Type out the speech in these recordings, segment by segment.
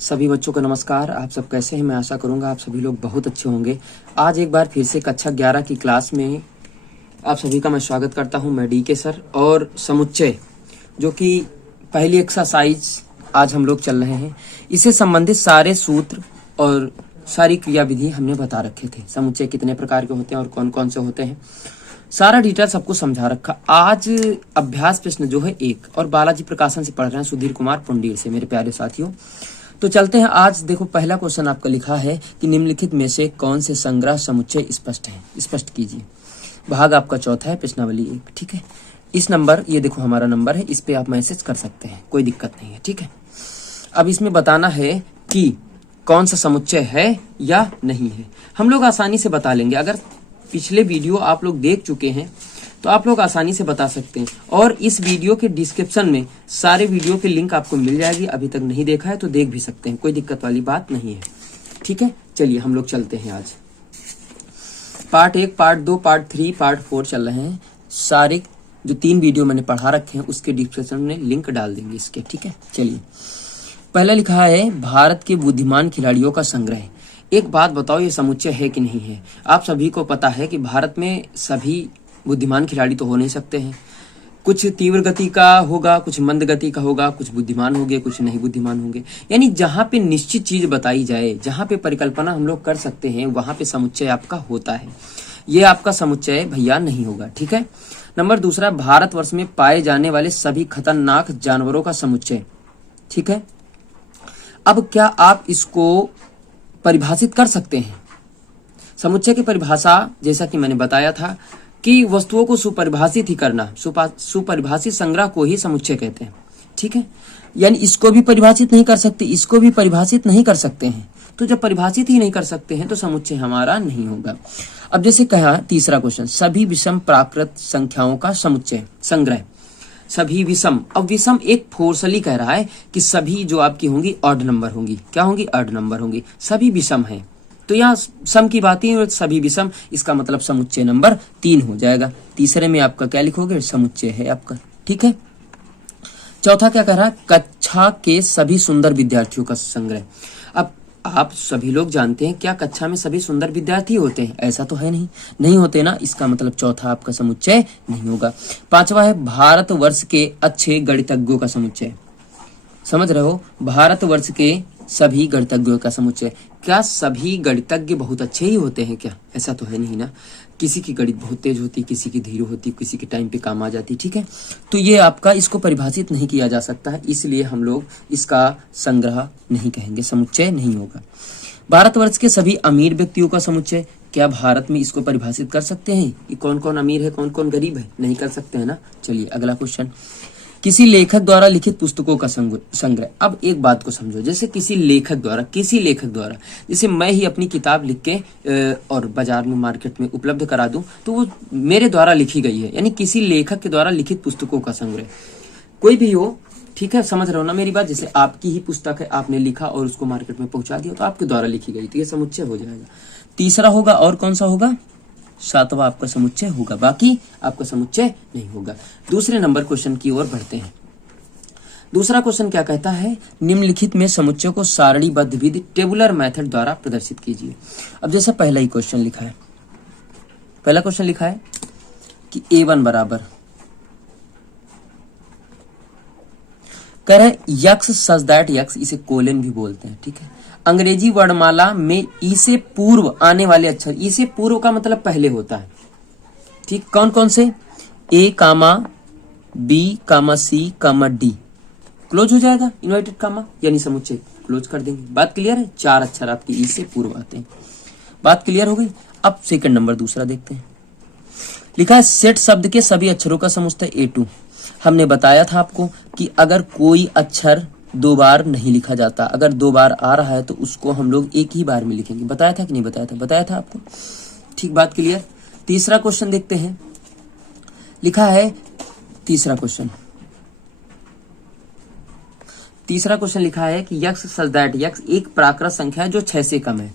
सभी बच्चों को नमस्कार। आप सब कैसे हैं? मैं आशा करूंगा आप सभी लोग बहुत अच्छे होंगे। आज एक बार फिर से कक्षा 11 की क्लास में आप सभी का मैं स्वागत करता हूं। मैं डीके सर और समुच्चय जो कि पहली एक्सरसाइज आज हम लोग चल रहे हैं, इससे संबंधित सारे सूत्र और सारी क्रियाविधि हमने बता रखे थे। समुच्चय कितने प्रकार के होते हैं और कौन कौन से होते हैं, सारा डिटेल सबको समझा रखा। आज अभ्यास प्रश्न जो है एक, और बालाजी प्रकाशन से पढ़ रहे हैं सुधीर कुमार पुंडीर से, मेरे प्यारे साथियों। तो चलते हैं। आज देखो, पहला क्वेश्चन आपका लिखा है कि निम्नलिखित में से कौन से संग्रह समुच्चय स्पष्ट है, स्पष्ट कीजिए। भाग आपका चौथा है, प्रश्नावली 1। ठीक है, इस नंबर, ये देखो हमारा नंबर है, इस पे आप मैसेज कर सकते हैं, कोई दिक्कत नहीं है। ठीक है, अब इसमें बताना है कि कौन सा समुच्चय है या नहीं है। हम लोग आसानी से बता लेंगे। अगर पिछले वीडियो आप लोग देख चुके हैं तो आप लोग आसानी से बता सकते हैं, और इस वीडियो के डिस्क्रिप्शन में सारे वीडियो के लिंक आपको मिल जाएगी। अभी तक नहीं देखा है तो देख भी सकते हैं, कोई दिक्कत वाली बात नहीं है। ठीक है, चलिए हम लोग चलते हैं। आज पार्ट 1, पार्ट 2, पार्ट 3, पार्ट 4 चल रहे हैं। सारे जो 3 वीडियो मैंने पढ़ा रखे हैं उसके डिस्क्रिप्शन में लिंक डाल देंगे इसके। ठीक है, चलिए। पहला लिखा है भारत के बुद्धिमान खिलाड़ियों का संग्रह। एक बात बताओ, ये समुच्चय है कि नहीं है? आप सभी को पता है कि भारत में सभी बुद्धिमान खिलाड़ी तो हो नहीं सकते हैं। कुछ तीव्र गति का होगा, कुछ मंद गति का होगा, कुछ बुद्धिमान होंगे, कुछ नहीं बुद्धिमान होंगे। यानी जहां पे निश्चित चीज बताई जाए, जहां पे परिकल्पना हम लोग कर सकते हैं, वहां पे समुच्चय आपका होता है। ये आपका समुच्चय भैया नहीं होगा। ठीक है। नंबर दूसरा, भारतवर्ष में पाए जाने वाले सभी खतरनाक जानवरों का समुच्चय। ठीक है, अब क्या आप इसको परिभाषित कर सकते हैं? समुच्चय की परिभाषा, जैसा कि मैंने बताया था कि वस्तुओं को सुपरिभाषित ही करना, सुपरिभाषित संग्रह को ही समुच्चय कहते हैं। ठीक है, यानी इसको भी परिभाषित नहीं कर सकते, इसको भी परिभाषित नहीं कर सकते हैं। तो जब परिभाषित ही नहीं कर सकते हैं तो समुच्चय हमारा नहीं होगा। अब जैसे कहा तीसरा क्वेश्चन, सभी विषम प्राकृत संख्याओं का समुच्चय, संग्रह। सभी विषम, अब विषम एक फोर्सली कह रहा है कि सभी जो आपकी होंगी ऑड नंबर होंगी। क्या होंगी? ऑड नंबर होंगी। सभी विषम है तो यहाँ सम की बात ही है, सभी विषम, इसका मतलब समुच्चय नंबर 3 हो जाएगा। तीसरे में आपका क्या लिखोगे? समुच्चय है आपका। ठीक है। चौथा क्या कह रहा है? कक्षा के सभी सुंदर विद्यार्थियों का संग्रह। अब आप सभी लोग जानते हैं, क्या कक्षा में सभी सुंदर विद्यार्थी होते हैं? ऐसा तो है नहीं, नहीं होते ना, इसका मतलब चौथा आपका समुच्चय नहीं होगा। पांचवा है भारतवर्ष के अच्छे गणितज्ञों का समुच्चय। समझ रहे हो? भारतवर्ष के सभी गणितज्ञों का समुच्चय। क्या सभी गणितज्ञ बहुत अच्छे ही होते हैं क्या? ऐसा तो है नहीं ना। किसी की गणित बहुत तेज होती, किसी की धीरे होती, किसी के टाइम पे काम आ जाती। ठीक है, तो ये आपका, इसको परिभाषित नहीं किया जा सकता है, इसलिए हम लोग इसका संग्रह नहीं कहेंगे, समुच्चय नहीं होगा। भारतवर्ष के सभी अमीर व्यक्तियों का समुच्चय। क्या भारत में इसको परिभाषित कर सकते हैं कि कौन कौन अमीर है, कौन कौन गरीब है? नहीं कर सकते हैं ना। चलिए अगला क्वेश्चन, किसी लेखक द्वारा लिखित पुस्तकों का संग्रह। अब एक बात को समझो, जैसे किसी लेखक द्वारा, जैसे मैं ही अपनी किताब लिख के और बाजार में, मार्केट में उपलब्ध करा दूं तो वो मेरे द्वारा लिखी गई है, यानी किसी लेखक के द्वारा लिखित पुस्तकों का संग्रह। कोई भी हो, ठीक है, समझ रहे हो ना मेरी बात? जैसे आपकी ही पुस्तक है, आपने लिखा और उसको मार्केट में पहुंचा दिया तो आपके द्वारा लिखी गई, तो ये समुच्चय हो जाएगा। तीसरा होगा, और कौन सा होगा? सातवां आपका समुच्चय होगा, बाकी आपका समुच्चय नहीं होगा। दूसरे नंबर क्वेश्चन की ओर बढ़ते हैं। दूसरा क्वेश्चन क्या कहता है? निम्नलिखित में समुच्चय को सारणीबद्ध विधि, टेबुलर मेथड द्वारा प्रदर्शित कीजिए। अब जैसा पहला ही क्वेश्चन लिखा है, पहला क्वेश्चन लिखा है कि A1 बराबर, कह रहे यक्स सच दैट यक्स, इसे कोलन भी बोलते हैं। ठीक है, अंग्रेजी वर्णमाला में ई से पूर्व आने वाले अक्षर, ई से पूर्व का मतलब पहले होता है। ठीक, कौन कौन से? ए कामा बी कामा सी कामा डी, क्लोज हो जाएगा इन्वर्टेड कामा, यानी समुच्चय क्लोज कर देंगे। बात क्लियर है? 4 अक्षर आपके ई से पूर्व आते हैं। बात क्लियर हो गई? अब सेकंड नंबर दूसरा देखते हैं। लिखा है सेट शब्द के सभी अक्षरों का समुच्चय A2। हमने बताया था आपको कि अगर कोई अक्षर 2 बार नहीं लिखा जाता, अगर 2 बार आ रहा है तो उसको हम लोग एक ही बार में लिखेंगे। बताया था कि नहीं बताया था? बताया था आपको। ठीक, बात क्लियर। तीसरा क्वेश्चन देखते हैं। लिखा है तीसरा क्वेश्चन लिखा है कि यक्स सच दैट यक्स एक प्राकृत संख्या है जो 6 से कम है।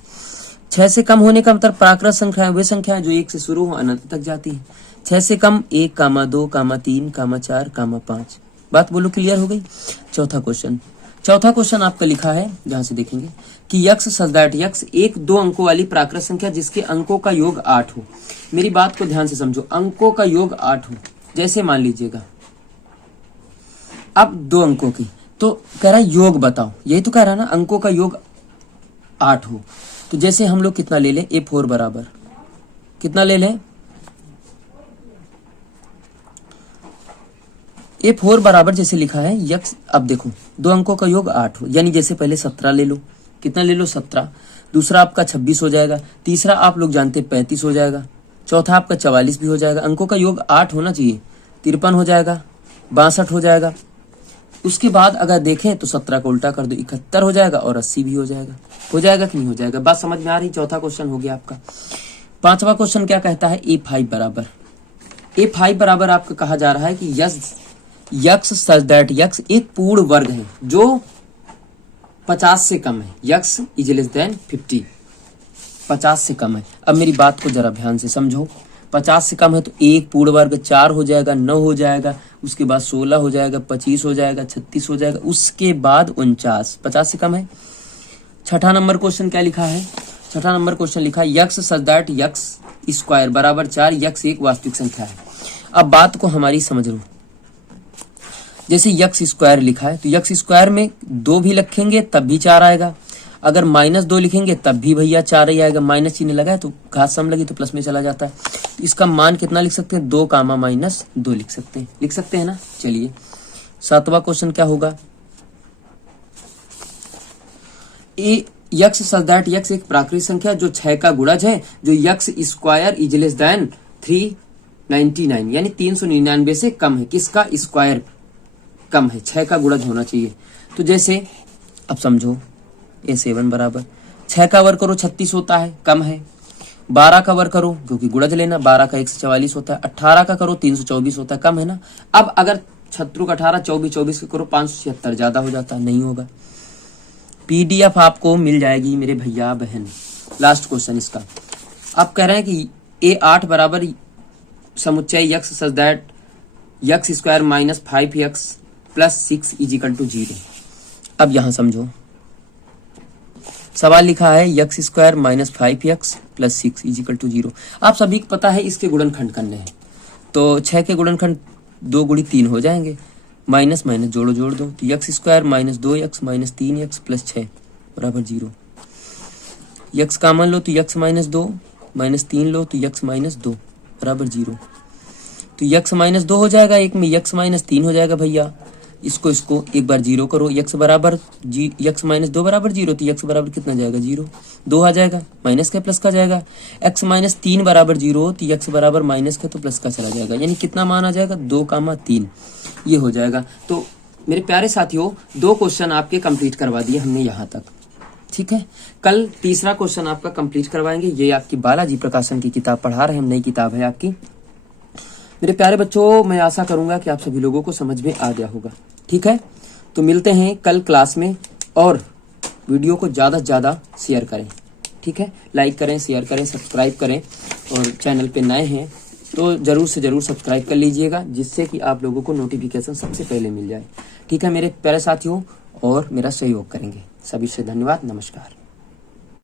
6 से कम होने का मतलब प्राकृत संख्या वे संख्या है जो 1 से शुरू हो अनंत तक जाती है। 6 से कम 1, 2, 3, 4, 5। बात बोलो, क्लियर हो गई? चौथा क्वेश्चन, चौथा क्वेश्चन आपका लिखा है, जहां से देखेंगे कि यक्स सच दैट यक्स एक 2 अंकों वाली प्राकृत संख्या जिसके अंकों का योग 8 हो। मेरी बात को ध्यान से समझो, अंकों का योग 8 हो। जैसे मान लीजिएगा अब 2 अंकों की, तो कह रहा है योग बताओ, यही तो कह रहा है ना, अंकों का योग 8 हो। तो जैसे हम लोग कितना ले लें, A4 बराबर कितना ले लें, A4 बराबर जैसे लिखा है यक्स, अब देखो 2 अंकों का योग 8 हो, यानी जैसे पहले 17 ले लो, कितना ले लो 17, दूसरा आपका 26 हो जाएगा, तीसरा आप लोग जानते 35 हो जाएगा, चौथा आपका 44 भी हो जाएगा। अंकों का योग 8 होना चाहिए, 53 हो जाएगा, 62 हो जाएगा। उसके बाद अगर देखें तो 17 को उल्टा कर दो, 71 हो जाएगा और 80 भी हो जाएगा। हो जाएगा कि नहीं हो जाएगा? बात समझ में आ रही? चौथा क्वेश्चन हो गया आपका। पांचवा क्वेश्चन क्या कहता है, A5 बराबर, A5 बराबर आपका कहा जा रहा है कि यक्स सच दैट यक्स एक पूर्ण वर्ग है जो 50 से कम है। यक्स इज लेस देन 50, 50 से कम है। अब मेरी बात को जरा ध्यान से समझो, 50 से कम है तो एक पूर्ण वर्ग 4 हो जाएगा, 9 हो जाएगा, उसके बाद 16 हो जाएगा, 25 हो जाएगा, 36 हो जाएगा, उसके बाद 49, 50 से कम है। छठा नंबर क्वेश्चन क्या लिखा है, छठा नंबर क्वेश्चन लिखा है x such that x square बराबर 4, यक्स एक वास्तविक संख्या है। अब बात को हमारी समझ लो, जैसे यक्स स्क्वायर लिखा है तो यक्स स्क्वायर में 2 भी लिखेंगे तब भी 4 आएगा, अगर -2 लिखेंगे तब भी भैया 4 ही आएगा। माइनस चिन्ह लगा है तो घात सम लगी तो प्लस में चला जाता है। तो इसका मान कितना लिख सकते हैं, 2 कामा -2 लिख सकते हैं ना। चलिए सातवां क्वेश्चन क्या होगा, यक्स सच दैट यक्स एक प्राकृतिक संख्या जो 6 का गुणज है, जो x square is less than 399 यानी 399 से कम है। किसका स्क्वायर कम है, 6 का गुणज होना चाहिए। तो जैसे अब समझो A7 बराबर 6 का वर्ग करो 36 होता है, कम है। 12 का वर्ग करो क्योंकि गुणज लेना, 12 का 144 होता है। 18 का करो 324 होता है, कम है ना। अब अगर छत्रुक 18 24 का करो 576 ज्यादा हो जाता है, नहीं होगा। PDF आपको मिल जाएगी मेरे भैया बहन। लास्ट क्वेश्चन इसका, आप कह रहे हैं कि A8 बराबर समुच्चय x such that x square -5x + 6 = 0। अब यहां समझो, सवाल लिखा है यक्स स्क्वायर -5x + 6 = 0। आप सभी को पता है इसके गुणनखंड करने हैं, तो 6 के गुणनखंड 2 × 3 हो जाएंगे, माइनस माइनस जोड़ दो, तो x square -2x - 3x + 6 = 0। X common लो तो यक्स -2 -3 लो तो यक्स -2 = 0। तो यक्स -2 हो जाएगा, एक में यक्स -3 हो जाएगा भैया। इसको एक बार 0 करो, यक्स -2 बराबर 0, तो यक्स बराबर कितना जाएगा 0, 2 आ जाएगा, माइनस का प्लस का जाएगा। x -3 बराबर 0, तो यक्स बराबर माइनस का तो प्लस का चला जाएगा, यानी कितना मान आ जाएगा 2,3, ये हो जाएगा। तो मेरे प्यारे साथियों 2 क्वेश्चन आपके कंप्लीट करवा दिए हमने यहाँ तक, ठीक है। कल तीसरा क्वेश्चन आपका कंप्लीट करवाएंगे। ये आपकी बालाजी प्रकाशन की किताब पढ़ा रहे हैं हम, नई किताब है आपकी। मेरे प्यारे बच्चों, मैं आशा करूंगा कि आप सभी लोगों को समझ में आ गया होगा, ठीक है। तो मिलते हैं कल क्लास में, और वीडियो को ज़्यादा से ज़्यादा शेयर करें, ठीक है। लाइक करें, शेयर करें, सब्सक्राइब करें, और चैनल पे नए हैं तो ज़रूर से ज़रूर सब्सक्राइब कर लीजिएगा, जिससे कि आप लोगों को नोटिफिकेशन सबसे पहले मिल जाए, ठीक है मेरे प्यारे साथियों। और मेरा सहयोग करेंगे। सभी से धन्यवाद, नमस्कार।